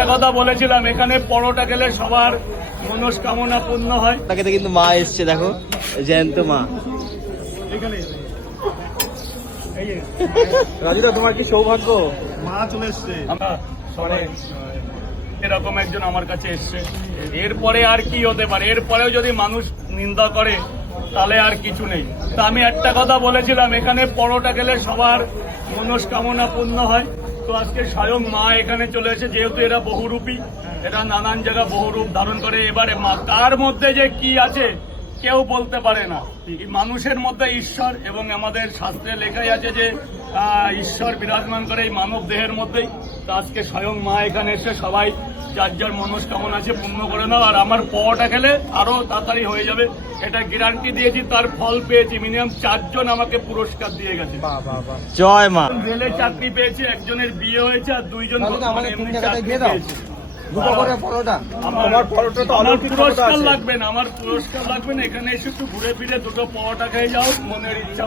একটা কথা বলেছিলাম, এখানে পরোটা খেলে সবার মনস্কামনা পূর্ণ হয়। তাকে কিন্তু মা এসছে, দেখো জ্যান্ত মা। এখানে রাজুদা, তোমার কি সৌভাগ্য, মা চলে এসছে। আমরা সবাই এরকম একজন আমার কাছে এসছে, এরপরে আর কি হতে পারে? এরপরেও যদি মানুষ নিন্দা করে তাহলে আর কিছু নেই। তা আমি একটা কথা বলেছিলাম, এখানে পরোটা খেলে সবার মনস্কামনা পূর্ণ হয়। তো আজকে স্বয়ং মা এখানে চলে এসে, যেহেতু এরা বহুরূপী, এরা নানান জায়গা বহুরূপ ধারণ করে। এবারে মা তার মধ্যে যে কি আছে কেউ বলতে পারে না। মানুষের মধ্যে ঈশ্বর, এবং আমাদের শাস্ত্রে লেখাই আছে যে ঈশ্বর বিরাজমান করে এই মানব দেহের মধ্যেই। তো আজকে স্বয়ং মা এখানে এসে সবাই যার যার মনস্কামনা আছে পূর্ণ করে নাও। আর আমার পরোটা খেলে আরো তাড়াতাড়ি হয়ে যাবে, এটা গ্যারান্টি দিয়েছি। তার ফল পেয়েছি। মিনিমাম 4 জন আমাকে পুরস্কার দিয়ে গেছে। জয় মা। রেলে চাকরি পেয়েছে, একজনের বিয়ে হয়েছে, আর 2 জন এমনি চাকরি পেয়েছে। আমার পুরস্কার লাগবে না, আমার পুরস্কার লাগবে না। এখানে এসে একটু ঘুরে ফিরে 2টো পরোটা খেয়ে যাও, মনের ইচ্ছা